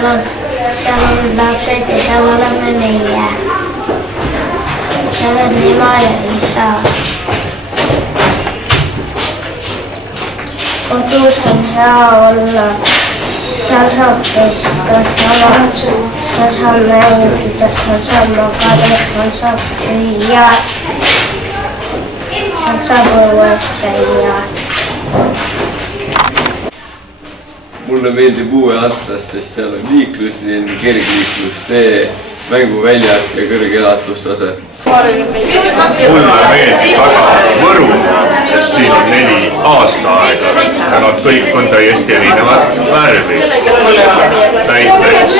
seal on lapsed ja seal oleme meie. Seal on ema ja isa. Kodus on hea olla, sa saab pesta, sa saab mängida, sa saab magada, sa saab süüa, sa saab õues käia. Mulle meeldib Uue Antslas, sest seal on liiklusliin, kergliiklustee, mänguväljad ja kõrge elatustase. Mulle meeldib väga Võru, sest siin on 4 aastaaega ja nad kõik on täiesti erinevat värvi. Näiteks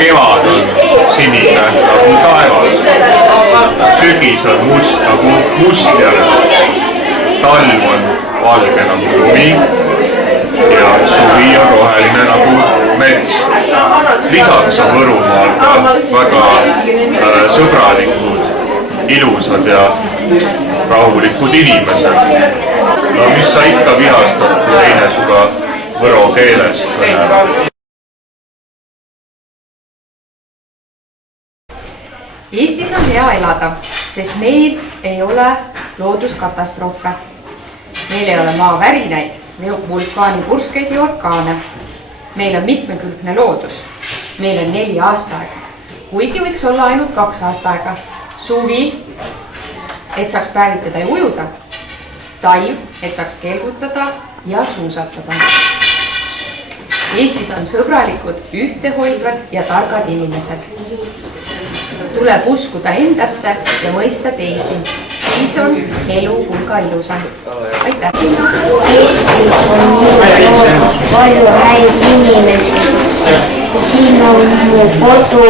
kevad on sinine nagu taevas, sügis on must nagu mustjärv, talv on valge nagu lumi ja suvi on roheline nagu mets. Lisaks on Võrumaal ka väga sõbralikud, ilusad ja rahulikud inimesed. No mis sa ikka vihastad, kui teine suga võro keeles kõneleb. Eestis on hea elada, sest meil ei ole looduskatastroofe. Meil ei ole maavärinaid, vulkaanipurskeid ja orkaane. Meil on mitmekülgne loodus. Meil on 4 aastaaega, kuigi võiks olla ainult 2 aastaaega. Suvi, et saaks päevitada ja ujuda. Talv, et saaks kelgutada ja suusatada. Eestis on sõbralikud, ühtehoidvad ja targad inimesed. Tuleb uskuda endasse ja mõista teisi. Siis on elu hulga ilusam. Aitäh! Eestis on palju häid inimesi. Siin on mu kodu.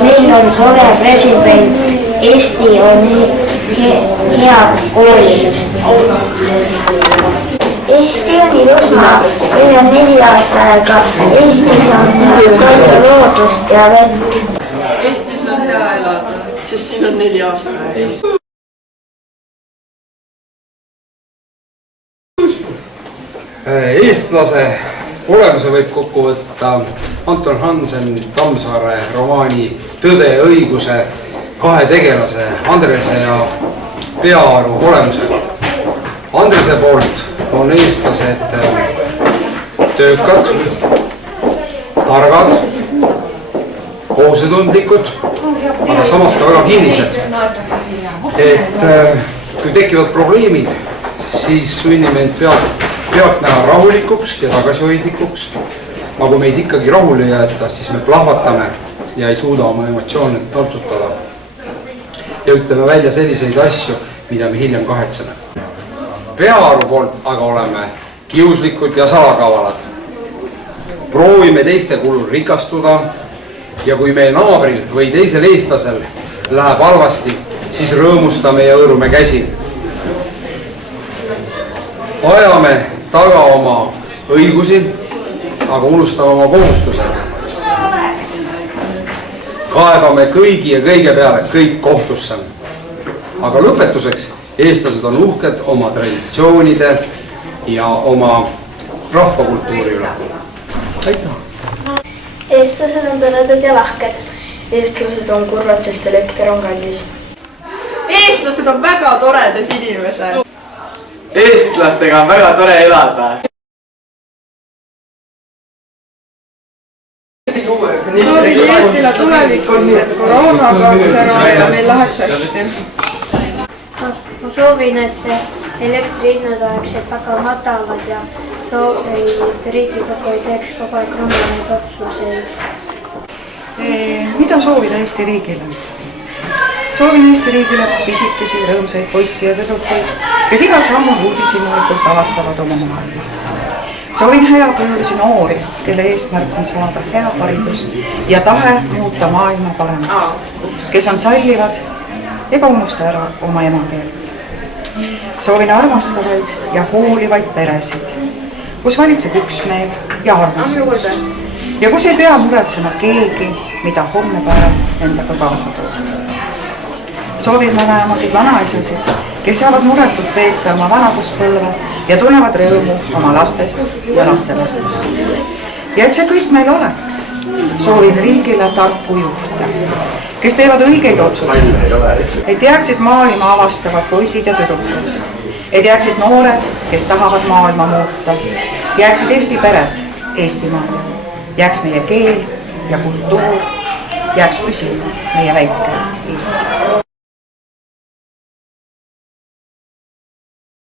Meil on tore president. Eesti on head koolid. Eesti on ilus maa. Meil on 4 aastaaega. Eestis on palju loodust ja vett. Eestis on hea elada, sest siin on 4 aastaaega. Eestlase olemuse võib kokku võtta Anton Hansen Tammsaare romaani Tõde ja õiguse 2 tegelase Andrese ja Peaaru olemusega. Andrese poolt on eestlased töökad, targad, kohusetundlikud, aga samas ka väga kinnised. Et kui tekivad probleemid, siis sunnime end pealt näha rahulikuks ja tagasihoidlikuks. Aga kui meid ikkagi rahule ei jäeta, siis me plahvatame ja ei suuda oma emotsioone taltsutada. Ja ütleme välja selliseid asju, mida me hiljem kahetseme. Peaaru poolt aga oleme kiuslikud ja salakavalad. Proovime teiste kulul rikastuda ja kui meie naabril või teisel eestlasel läheb halvasti, siis rõõmustame ja hõõrume käsi. Ajame taga oma õigusi, aga unustame oma kohustused. Kaebame kõigi ja kõige peale kõik kohtusse. Aga lõpetuseks, eestlased on uhked oma traditsioonide ja oma rahvakultuuri üle. Aitäh! Eestlased on toredad ja lahked. Eestlased on kurvad, sest elekter on kallis. Eestlased on väga toredad inimesed. Eestlastega on väga tore elada. Soovin Eestile tulevikus, et koroona kaoks ära ja meil läheks hästi. Ma soovin, et elektrihinnad oleksid väga madalad ja soovin, et Riigikogu ei teeks kogu aeg rumalaid otsuseid. Mida soovida Eesti riigile? Soovin Eesti riigile pisikesi, rõõmsaid poissi ja tüdrukuid, kes igal sammul uudishimulikult avastavad oma maailma. Soovin heatujulisi noori, kelle eesmärk on saada hea haridus ja tahe muuta maailma paremaks, kes on sallivad ega unusta ära oma emakeelt. Soovin armastavaid ja hoolivaid peresid, kus valitseb üksmeel ja armastus ja kus ei pea muretsema keegi, mida homne päev endaga kaasa toob. Soovin vanaemasid, vanaisasid, kes saavad muretult veeta oma vanaduspõlve ja tunnevad rõõmu oma lastest ja lastelastest. ja et see kõik meil oleks. Soovin riigile tarku juhte, kes teevad õigeid otsuseid, et jääksid maailma avastavad poisid ja tüdrukud, et jääksid noored, kes tahavad maailma muuta, jääksid Eesti pered Eestimaale, jääks meie keel ja kultuur, jääks püsima meie väike Eesti.